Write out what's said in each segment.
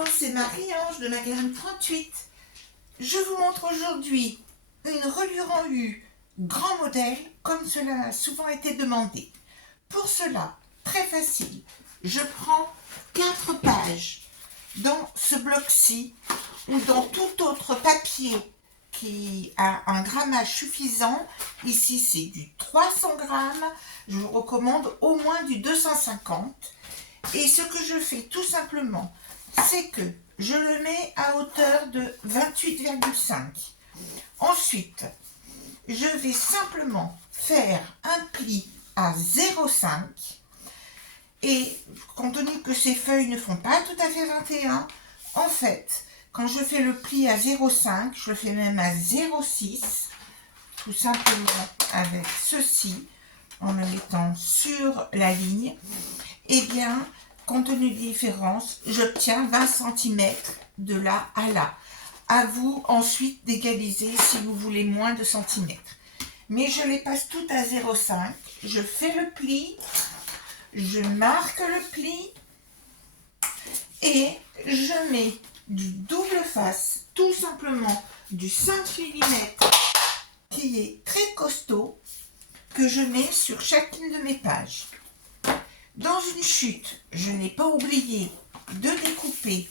Hello, c'est Marie-Ange de Magasin 38. Je vous montre aujourd'hui une reliure en U grand modèle comme cela a souvent été demandé. Pour cela, très facile, je prends 4 pages dans ce bloc-ci ou dans tout autre papier qui a un grammage suffisant. Ici c'est du 300 grammes, je vous recommande au moins du 250. Et ce que je fais tout simplement, c'est que je le mets à hauteur de 28,5. Ensuite, je vais simplement faire un pli à 0,5. Et compte tenu que ces feuilles ne font pas tout à fait 21, en fait, quand je fais le pli à 0,5, je le fais même à 0,6, tout simplement avec ceci, en le mettant sur la ligne. Eh bien, compte tenu des différences, j'obtiens 20 cm de là à là. À vous ensuite d'égaliser si vous voulez moins de centimètres. Mais je les passe toutes à 0,5. Je fais le pli, je marque le pli et je mets du double face, tout simplement du 5 mm qui est très costaud, que je mets sur chacune de mes pages. Dans une chute, je n'ai pas oublié de découper.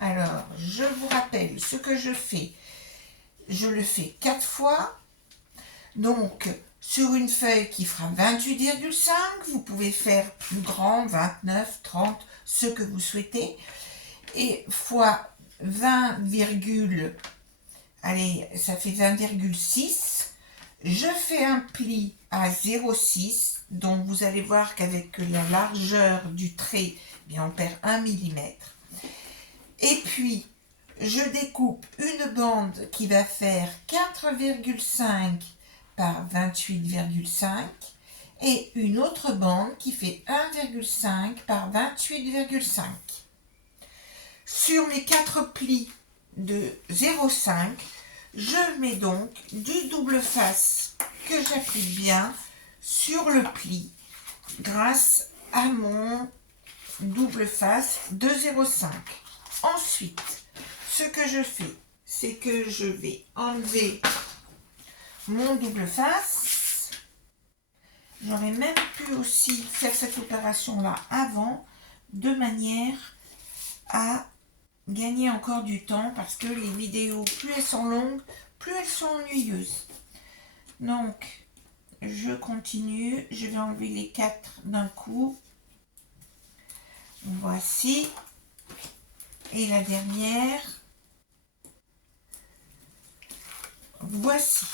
Alors, je vous rappelle ce que je fais. Je le fais 4 fois. Donc, sur une feuille qui fera 28,5, vous pouvez faire plus grand, 29, 30, ce que vous souhaitez. Et fois 20, allez, ça fait 20,6. Je fais un pli à 0,6, donc vous allez voir qu'avec la largeur du trait, eh bien on perd 1 mm. Et puis, je découpe une bande qui va faire 4,5 par 28,5 et une autre bande qui fait 1,5 par 28,5. Sur mes 4 plis de 0,5, je mets donc du double face que j'applique bien sur le pli grâce à mon double face de 0,5. Ensuite, ce que je fais, c'est que je vais enlever mon double face. J'aurais même pu aussi faire cette opération-là avant, de manière à gagner encore du temps, parce que les vidéos, plus elles sont longues, plus elles sont ennuyeuses. Donc, je continue. Je vais enlever les 4 d'un coup. Voici. Et la dernière. Voici.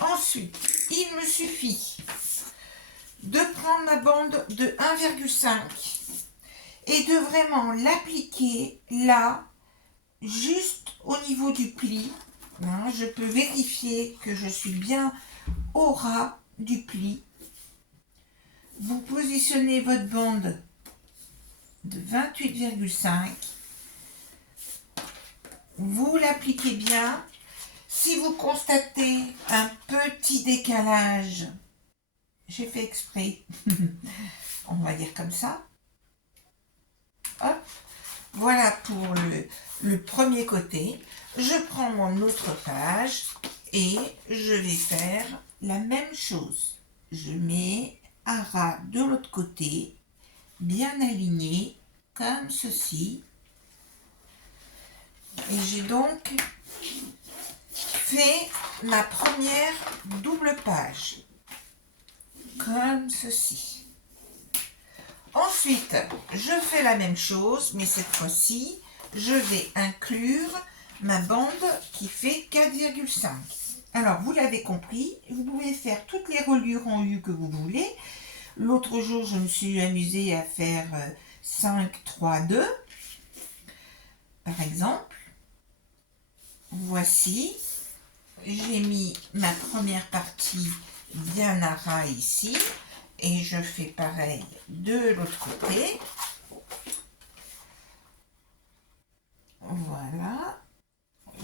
Ensuite, il me suffit de prendre ma bande de 1,5 et de vraiment l'appliquer là, juste au niveau du pli. Je peux vérifier que je suis bien au ras du pli. Vous positionnez votre bande de 28,5. Vous l'appliquez bien. Si vous constatez un petit décalage, j'ai fait exprès, on va dire comme ça. Hop. Voilà pour le premier côté. Je prends mon autre page et je vais faire la même chose. Je mets un ras de l'autre côté, bien aligné, comme ceci. Et j'ai donc fait ma première double page, comme ceci. Ensuite, je fais la même chose, mais cette fois-ci, je vais inclure ma bande qui fait 4,5. Alors, vous l'avez compris, vous pouvez faire toutes les reliures en U que vous voulez. L'autre jour, je me suis amusée à faire 5, 3, 2, par exemple. Voici, j'ai mis ma première partie bien à ras ici. Et je fais pareil de l'autre côté. Voilà.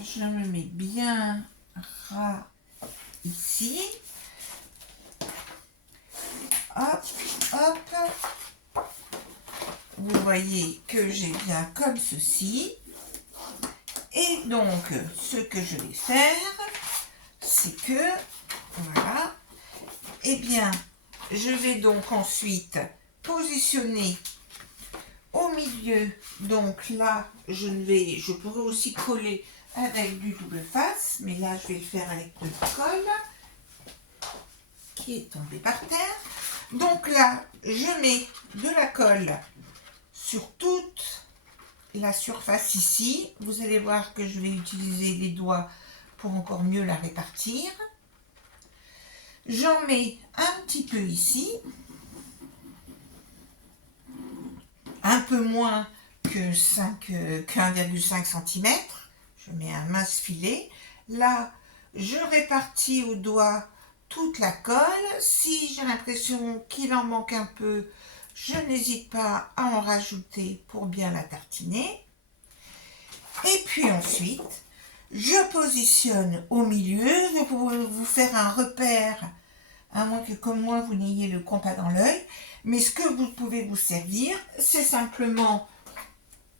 Je me mets bien ras ici. Hop, hop. vous voyez que j'ai bien comme ceci. Et donc, ce que je vais faire, c'est que, voilà, eh bien, je vais donc ensuite positionner au milieu. Donc là, je pourrais aussi coller avec du double face, mais là, je vais le faire avec de la colle qui est tombée par terre. Donc là, je mets de la colle sur toute la surface ici. Vous allez voir que je vais utiliser les doigts pour encore mieux la répartir. J'en mets un petit peu ici, un peu moins que 1,5 cm. Je mets un mince filet. Là, je répartis au doigt toute la colle. Si j'ai l'impression qu'il en manque un peu, je n'hésite pas à en rajouter pour bien la tartiner. Et puis ensuite, je positionne au milieu. Vous pouvez vous faire un repère, à moins que comme moi, vous n'ayez le compas dans l'œil. Mais ce que vous pouvez vous servir, c'est simplement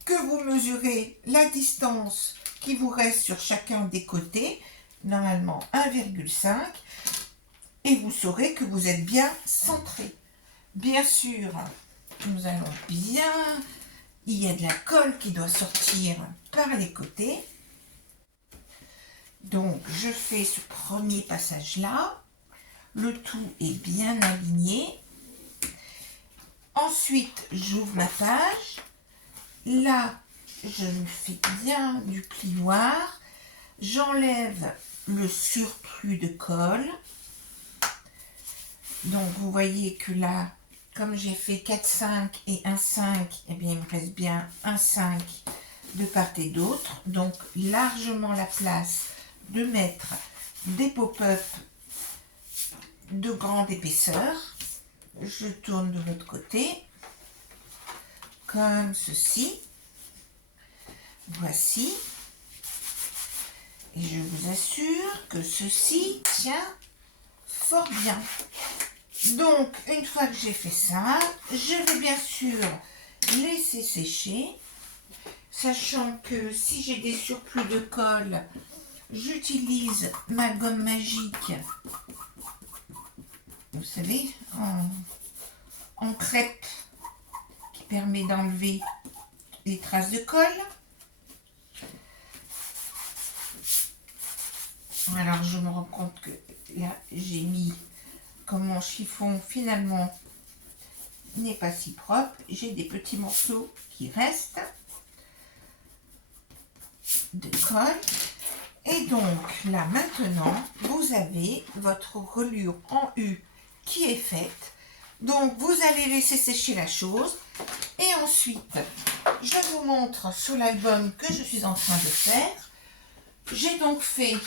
que vous mesurez la distance qui vous reste sur chacun des côtés, normalement 1,5, et vous saurez que vous êtes bien centré. Bien sûr, nous allons bien... Il y a de la colle qui doit sortir par les côtés. Donc, je fais ce premier passage-là. Le tout est bien aligné. Ensuite, j'ouvre ma page. Là, je me fais bien du plioir. J'enlève le surplus de colle. Donc, vous voyez que là, comme j'ai fait 4,5 et 1,5, eh bien, il me reste bien 1,5 de part et d'autre. Donc, largement la place de mettre des pop-up de grande épaisseur. Je tourne de l'autre côté, comme ceci. Voici. Et je vous assure que ceci tient fort bien. Donc, une fois que j'ai fait ça, je vais bien sûr laisser sécher, sachant que si j'ai des surplus de colle, j'utilise ma gomme magique, vous savez, en crêpe, qui permet d'enlever les traces de colle. Alors, je me rends compte que là, j'ai mis, comme mon chiffon finalement n'est pas si propre, j'ai des petits morceaux qui restent de colle. Et donc, là, maintenant, vous avez votre reliure en U qui est faite. Donc, vous allez laisser sécher la chose. Et ensuite, je vous montre sur l'album que je suis en train de faire. J'ai donc fait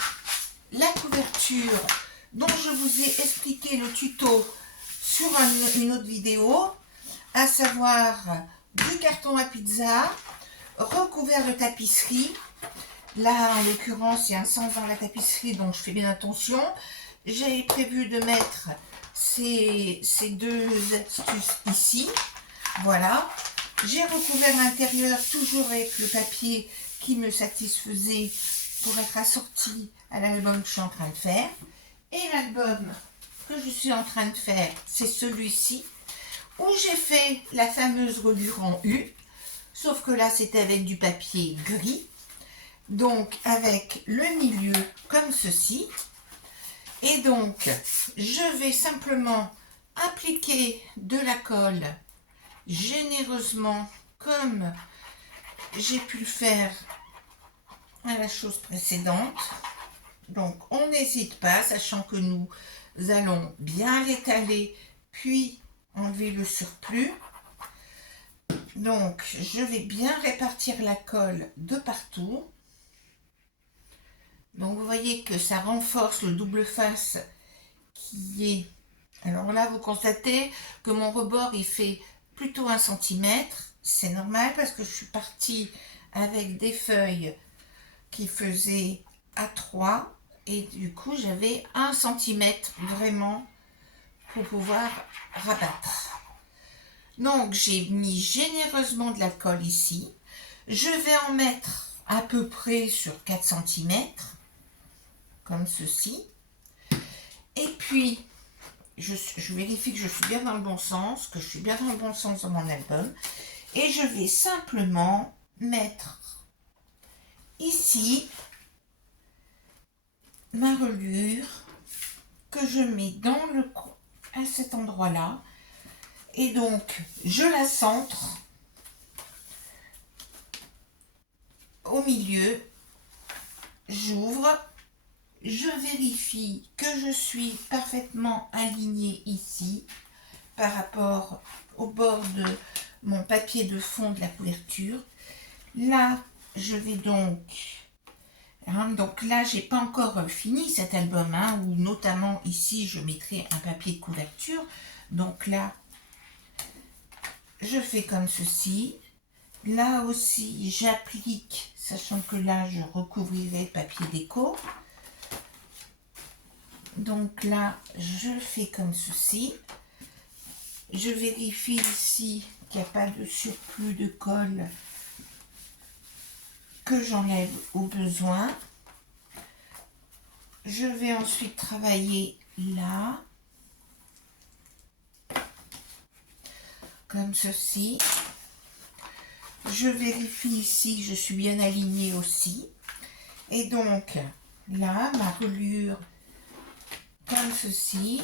la couverture dont je vous ai expliqué le tuto sur une autre vidéo, à savoir du carton à pizza recouvert de tapisserie. Là, en l'occurrence, il y a un sens dans la tapisserie, donc je fais bien attention. J'ai prévu de mettre ces deux astuces ici. Voilà. J'ai recouvert l'intérieur toujours avec le papier qui me satisfaisait pour être assorti à l'album que je suis en train de faire. Et l'album que je suis en train de faire, c'est celui-ci, où j'ai fait la fameuse reliure en U. Sauf que là, c'était avec du papier gris. Donc, avec le milieu comme ceci. Et donc, je vais simplement appliquer de la colle généreusement comme j'ai pu le faire à la chose précédente. Donc, on n'hésite pas, sachant que nous allons bien l'étaler, puis enlever le surplus. Donc, je vais bien répartir la colle de partout. Donc, vous voyez que ça renforce le double face qui est... Alors là, vous constatez que mon rebord, il fait plutôt 1 cm. C'est normal parce que je suis partie avec des feuilles qui faisaient A3. Et du coup, j'avais 1 cm vraiment pour pouvoir rabattre. Donc j'ai mis généreusement de la colle ici. Je vais en mettre à peu près sur 4 cm, comme ceci. Et puis, je vérifie que je suis bien dans le bon sens, que je suis bien dans le bon sens dans mon album. Et je vais simplement mettre ici ma reliure que je mets dans le à cet endroit-là. Et donc, je la centre au milieu. J'ouvre. Je vérifie que je suis parfaitement alignée ici par rapport au bord de mon papier de fond de la couverture. Là, je vais donc là, j'ai pas encore fini cet album, où notamment ici, je mettrai un papier de couverture. Donc là, je fais comme ceci. Là aussi, j'applique, sachant que là, je recouvrirai papier déco. Donc là, je fais comme ceci. Je vérifie ici qu'il n'y a pas de surplus de colle que j'enlève au besoin. Je vais ensuite travailler là, comme ceci. Je vérifie ici que je suis bien alignée aussi. Et donc, là, ma reliure, comme ceci,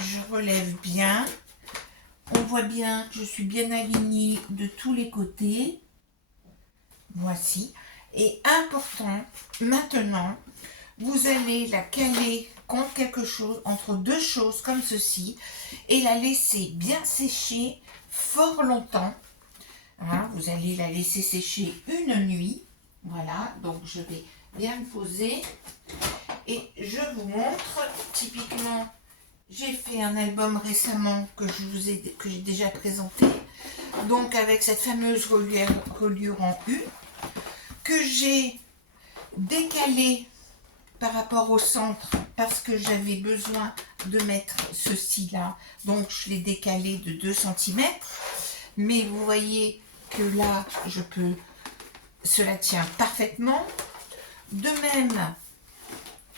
je relève bien. On voit bien que je suis bien alignée de tous les côtés. Voici. Et important, maintenant, vous allez la caler contre quelque chose, entre deux choses comme ceci, et la laisser bien sécher fort longtemps. Vous allez la laisser sécher une nuit. Voilà, donc je vais bien me poser et je vous montre. Typiquement, j'ai fait un album récemment que j'ai déjà présenté, donc avec cette fameuse reliure en U que j'ai décalée par rapport au centre parce que j'avais besoin de mettre ceci là, donc je l'ai décalé de 2 cm. Mais vous voyez que là, cela tient parfaitement. De même,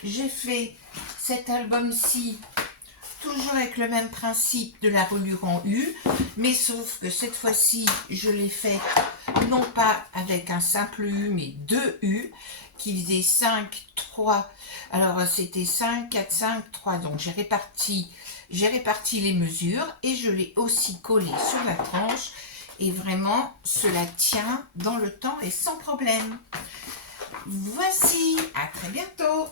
j'ai fait cet album-ci toujours avec le même principe de la reliure en U, mais sauf que cette fois-ci, je l'ai fait non pas avec un simple U, mais 2 U, qui faisaient 5, 3. Alors, c'était 5, 4, 5, 3. Donc, j'ai réparti les mesures et je l'ai aussi collé sur la tranche. Et vraiment, cela tient dans le temps et sans problème. Voici, à très bientôt.